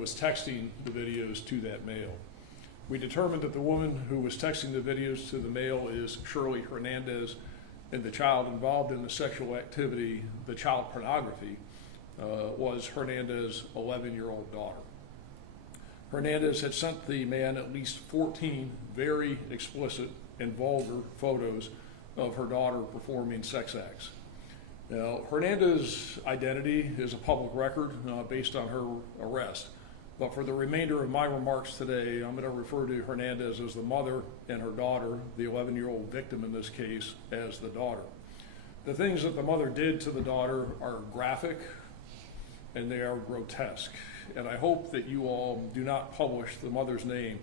was texting the videos to that male. We determined that the woman who was texting the videos to the male is Shirley Hernandez, and the child involved in the sexual activity, the child pornography, was Hernandez's 11-year-old daughter. Hernandez had sent the man at least 14 very explicit and vulgar photos of her daughter performing sex acts. Now, Hernandez's identity is a public record based on her arrest, but for the remainder of my remarks today, I'm going to refer to Hernandez as the mother and her daughter, the 11-year-old victim in this case, as the daughter. The things that the mother did to the daughter are graphic and they are grotesque, and I hope that you all do not publish the mother's name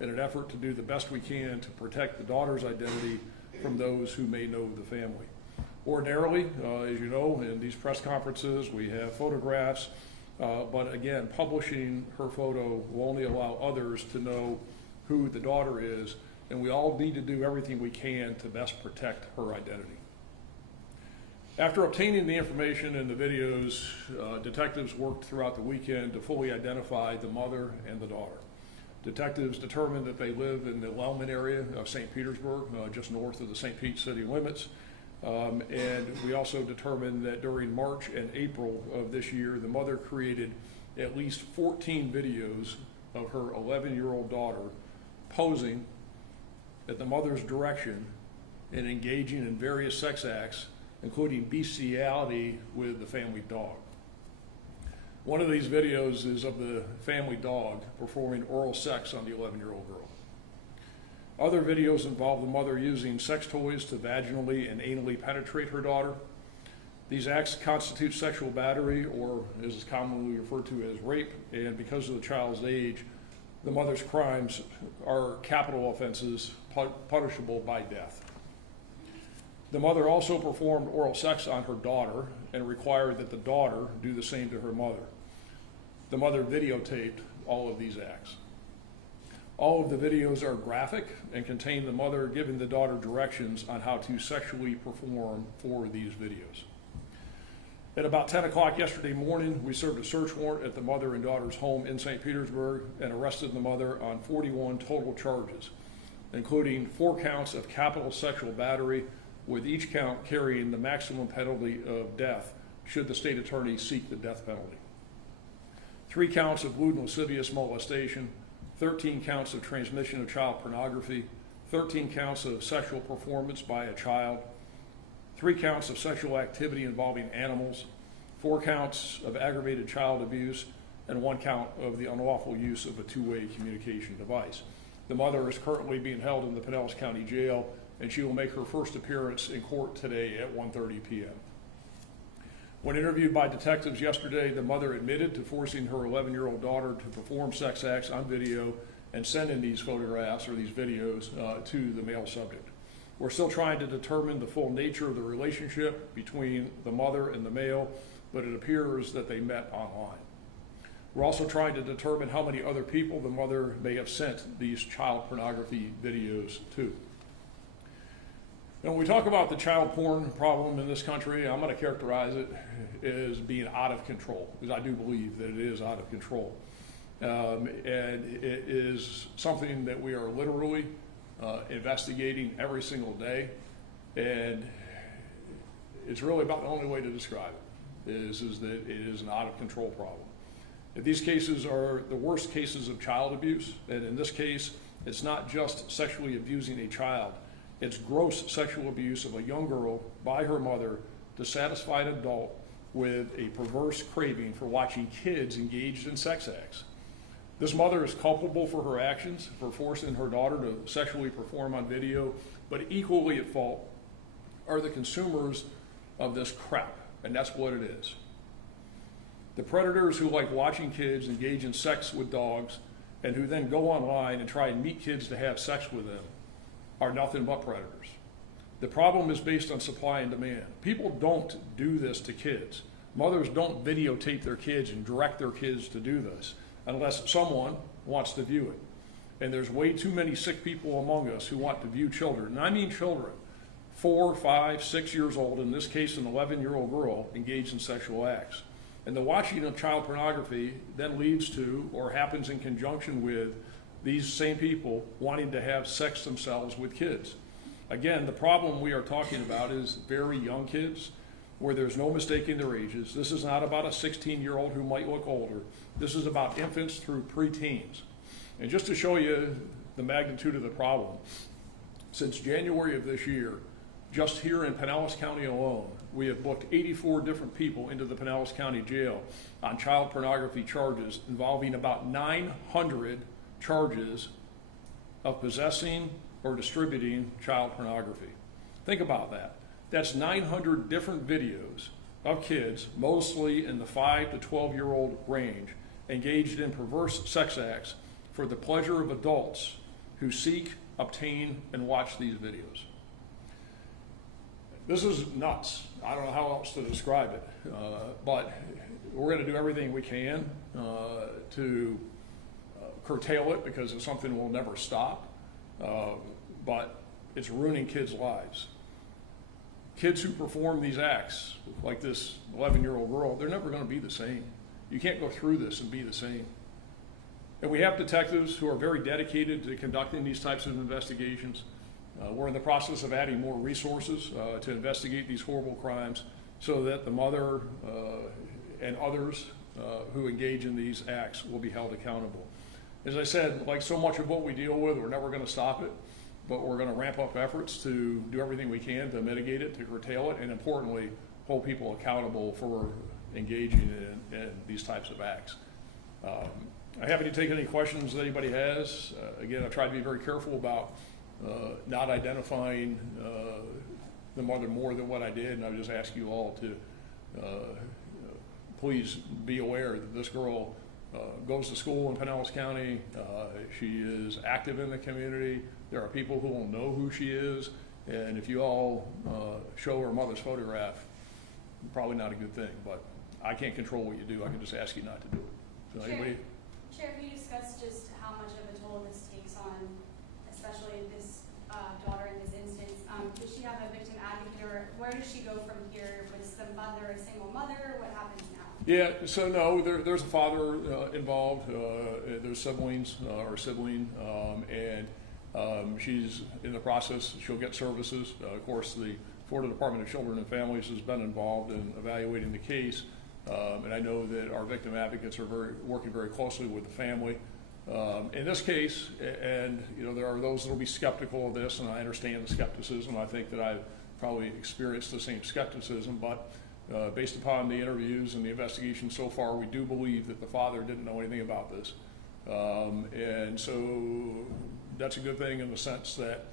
in an effort to do the best we can to protect the daughter's identity from those who may know the family. Ordinarily, as you know, in these press conferences, we have photographs, but again, publishing her photo will only allow others to know who the daughter is, and we all need to do everything we can to best protect her identity. After obtaining the information in the videos, detectives worked throughout the weekend to fully identify the mother and the daughter. Detectives determined that they live in the Lellman area of St. Petersburg, just north of the St. Pete city limits. And we also determined that during March and April of this year, the mother created at least 14 videos of her 11-year-old daughter posing at the mother's direction and engaging in various sex acts, including bestiality with the family dog. One of these videos is of the family dog performing oral sex on the 11-year-old girl. Other videos involve the mother using sex toys to vaginally and anally penetrate her daughter. These acts constitute sexual battery, or as is commonly referred to as rape, and because of the child's age, the mother's crimes are capital offenses punishable by death. The mother also performed oral sex on her daughter and required that the daughter do the same to her mother. The mother videotaped all of these acts. All of the videos are graphic and contain the mother giving the daughter directions on how to sexually perform for these videos. At about 10 o'clock yesterday morning, we served a search warrant at the mother and daughter's home in St. Petersburg and arrested the mother on 41 total charges, including 4 counts of capital sexual battery, with each count carrying the maximum penalty of death should the state attorney seek the death penalty. 3 counts of lewd and lascivious molestation, 13 counts of transmission of child pornography, 13 counts of sexual performance by a child, 3 counts of sexual activity involving animals, 4 counts of aggravated child abuse, and 1 count of the unlawful use of a two-way communication device. The mother is currently being held in the Pinellas County Jail, and she will make her first appearance in court today at 1:30 p.m. When interviewed by detectives yesterday, the mother admitted to forcing her 11-year-old daughter to perform sex acts on video and sending these photographs or these videos to the male subject. We're still trying to determine the full nature of the relationship between the mother and the male, but it appears that they met online. We're also trying to determine how many other people the mother may have sent these child pornography videos to. When we talk about the child porn problem in this country, I'm going to characterize it as being out of control, because I do believe that it is out of control. And it is something that we are literally investigating every single day, and it's really about the only way to describe it, is that it is an out of control problem. These cases are the worst cases of child abuse, and in this case, it's not just sexually abusing a child. It's gross sexual abuse of a young girl by her mother to satisfy an adult with a perverse craving for watching kids engaged in sex acts. This mother is culpable for her actions, for forcing her daughter to sexually perform on video, but equally at fault are the consumers of this crap, and that's what it is. The predators who like watching kids engage in sex with dogs and who then go online and try and meet kids to have sex with them are nothing but predators. The problem is based on supply and demand. People don't do this to kids. Mothers don't videotape their kids and direct their kids to do this unless someone wants to view it. And there's way too many sick people among us who want to view children. And I mean children, 4, 5, 6 years old, in this case an 11-year-old girl, engaged in sexual acts. And the watching of child pornography then leads to, or happens in conjunction with, these same people wanting to have sex themselves with kids. Again, the problem we are talking about is very young kids, where there's no mistaking their ages. This is not about a 16-year-old who might look older. This is about infants through preteens. And just to show you the magnitude of the problem, since January of this year, just here in Pinellas County alone, we have booked 84 different people into the Pinellas County Jail on child pornography charges involving about 900 charges of possessing or distributing child pornography. Think about that. That's 900 different videos of kids, mostly in the 5 to 12-year-old range, engaged in perverse sex acts for the pleasure of adults who seek, obtain, and watch these videos. This is nuts. I don't know how else to describe it, but we're going to do everything we can to curtail it, because it's something we'll never stop, but it's ruining kids' lives. Kids who perform these acts, like this 11-year-old girl, they're never going to be the same. You can't go through this and be the same. And we have detectives who are very dedicated to conducting these types of investigations. We're in the process of adding more resources to investigate these horrible crimes, so that the mother and others who engage in these acts will be held accountable. As I said, like so much of what we deal with, we're never going to stop it, but we're going to ramp up efforts to do everything we can to mitigate it, to curtail it, and importantly, hold people accountable for engaging in these types of acts. I'm happy to take any questions that anybody has. Again, I try to be very careful about not identifying the mother more than what I did, and I would just ask you all to please be aware that this girl goes to school in Pinellas County. She is active in the community. There are people who will know who she is, and if you all show her mother's photograph, probably not a good thing, but I can't control what you do. I can just ask you not to do it. So anybody? Chair, can you discuss just how much of a toll this takes on, especially this daughter in this instance? Does she have a victim advocate, or where does she go from here? Was the mother a single mother? What happens now? Yeah, so no, there's a father involved. There's siblings or sibling, and she's in the process. She'll get services. Of course, the Florida Department of Children and Families has been involved in evaluating the case. And I know that our victim advocates are working very closely with the family. In this case, and there are those that will be skeptical of this, and I understand the skepticism. I think that I've probably experienced the same skepticism, but based upon the interviews and the investigation so far, we do believe that the father didn't know anything about this. And so that's a good thing in the sense that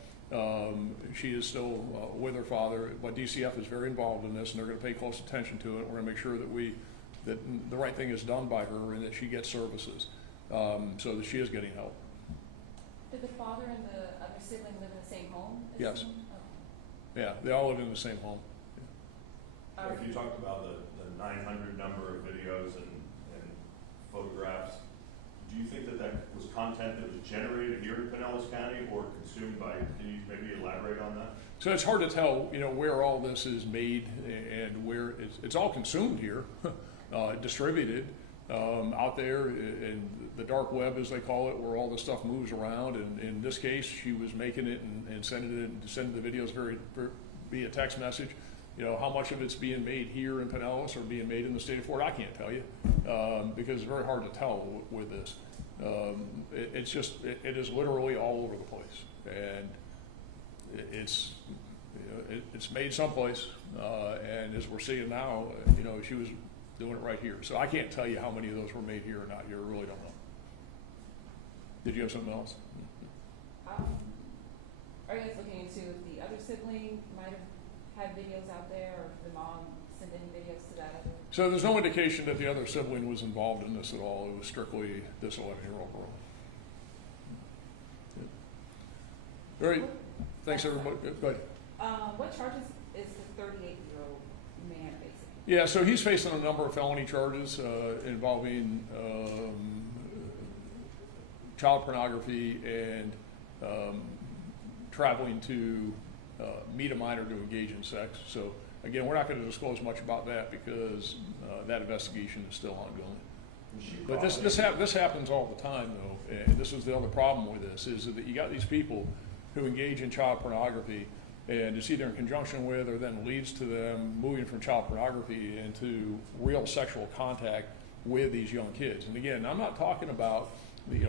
she is still with her father, but DCF is very involved in this, and they're going to pay close attention to it. We're going to make sure that the right thing is done by her, and that she gets services, so that she is getting help. Did the father and the other sibling live in the same home? Yes. Okay. Yeah, they all live in the same home. So if you talked about the 900 number of videos and photographs, do you think that was content that was generated here in Pinellas County or consumed by, can you maybe elaborate on that? So it's hard to tell, where all this is made and where it's all consumed here, distributed out there in the dark web, as they call it, where all the stuff moves around. And in this case, she was making it and sending the videos via text message. How much of it's being made here in Pinellas or being made in the state of Florida, I can't tell you, because it's very hard to tell with this. It is literally all over the place, and it's made someplace, and as we're seeing now, she was doing it right here. So I can't tell you how many of those were made here or not here. I really don't know. Did you have something else? Are you guys looking into if the other sibling might have had videos out there, or if the mom sent any videos to that other? So there's no indication that the other sibling was involved in this at all. It was strictly this 11-year-old girl. Yeah. All right. Thanks, everybody. Go ahead. What charges is the 38-year-old man facing? Yeah, so he's facing a number of felony charges involving child pornography and traveling to meet a minor to engage in sex. So again, we're not going to disclose much about that because that investigation is still ongoing. But this happens all the time, though, and this is the other problem with this, is that you got these people who engage in child pornography, and it's either in conjunction with or then leads to them moving from child pornography into real sexual contact with these young kids. And again, I'm not talking about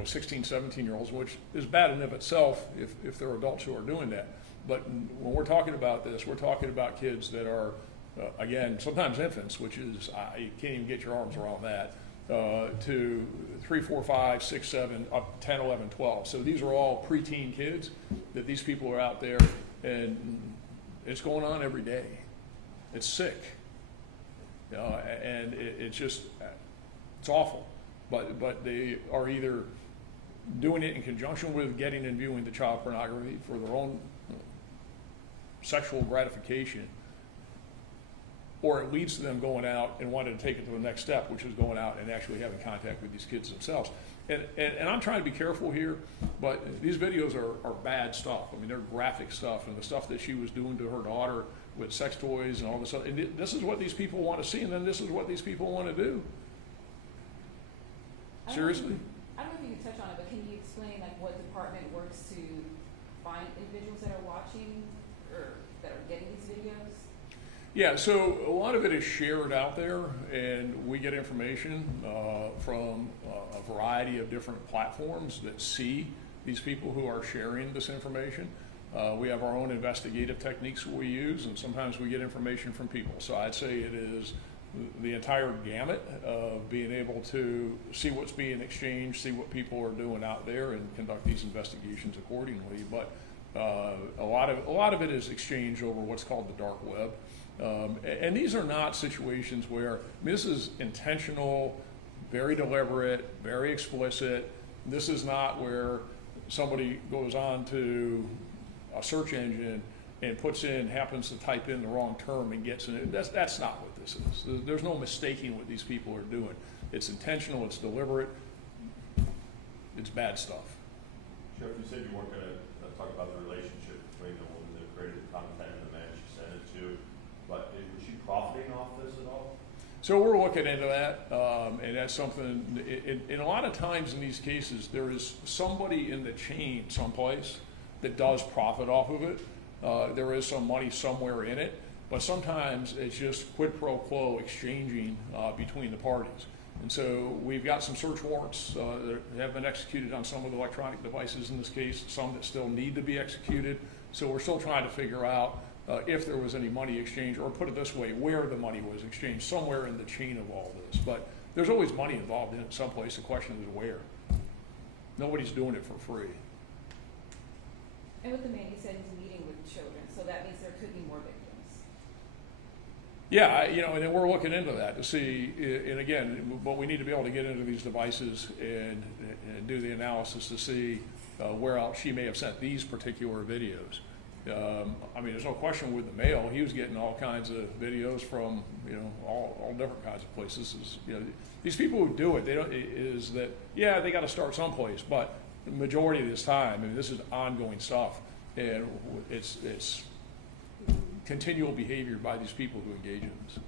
16, 17-year-olds, which is bad in and of itself if there are adults who are doing that. But when we're talking about this, we're talking about kids that are, again, sometimes infants, which is, you can't even get your arms around that, to 3, 4, 5, 6, 7, up 10, 11, 12. So these are all preteen kids that these people are out there, and it's going on every day. It's sick. And it's just, it's awful. But they are either doing it in conjunction with getting and viewing the child pornography for their own sexual gratification, or it leads to them going out and wanting to take it to the next step, which is going out and actually having contact with these kids themselves. And I'm trying to be careful here, but these videos are bad stuff. I mean, they're graphic stuff, and the stuff that she was doing to her daughter with sex toys and all this stuff. And this is what these people want to see, and then this is what these people want to do. Seriously? I don't know if you can touch on it, but can you explain like what department works to find individuals that are watching or that are getting these videos? Yeah, so a lot of it is shared out there, and we get information from a variety of different platforms that see these people who are sharing this information. We have our own investigative techniques we use, and sometimes we get information from people. So I'd say it is the entire gamut of being able to see what's being exchanged, see what people are doing out there, and conduct these investigations accordingly. But a lot of it is exchanged over what's called the dark web. And these are not situations where, this is intentional, very deliberate, very explicit. This is not where somebody goes on to a search engine and happens to type in the wrong term and gets in it. That's not what this is. There's no mistaking what these people are doing. It's intentional, it's deliberate, it's bad stuff. Sheriff, you said you weren't going to talk about the relationship between the woman that created the content and the man she sent it to, but was she profiting off this at all? So we're looking into that, and that's something, in a lot of times in these cases, there is somebody in the chain someplace that does profit off of it. There is some money somewhere in it, but sometimes it's just quid pro quo exchanging between the parties. And so we've got some search warrants that have been executed on some of the electronic devices in this case, some that still need to be executed. So we're still trying to figure out if there was any money exchange, or put it this way, where the money was exchanged, somewhere in the chain of all this. But there's always money involved in it someplace. The question is where. Nobody's doing it for free. And with the man, he said he's meeting with children, so that means there could be more victims. Yeah, and then we're looking into that to see, and again, but we need to be able to get into these devices and do the analysis to see where else she may have sent these particular videos. I mean, there's no question with the male, he was getting all kinds of videos from, all different kinds of places. These people who do it, they got to start someplace, but the majority of this time, I mean, this is ongoing stuff, and it's continual behavior by these people who engage in this. Is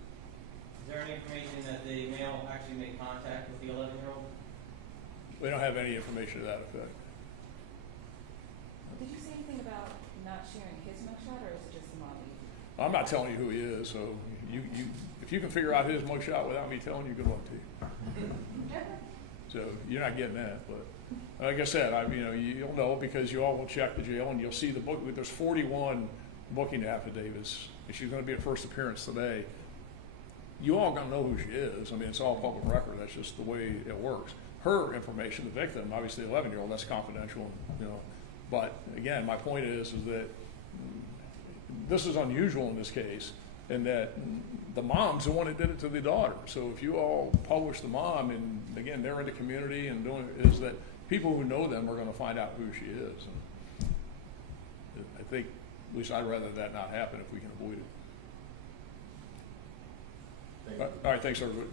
there any information that the male actually made contact with the 11-year-old? We don't have any information to that effect. Did you say anything about not sharing his mugshot, or is it just the mom? I'm not telling you who he is, so if you can figure out his mugshot without me telling you, good luck to you. So you're not getting that, but like I said, you'll know because you all will check the jail and you'll see the book. There's 41 booking affidavits, and she's going to be at first appearance today. You all going to know who she is. I mean, it's all public record. That's just the way it works. Her information, the victim, obviously the 11-year-old, that's confidential, But again, my point is that this is unusual in this case, and that the mom's the one that did it to the daughter. So if you all publish the mom, and again, they're in the community and doing it, is that people who know them are going to find out who she is. And I think, at least I'd rather that not happen if we can avoid it. Thank you. All right, thanks everybody.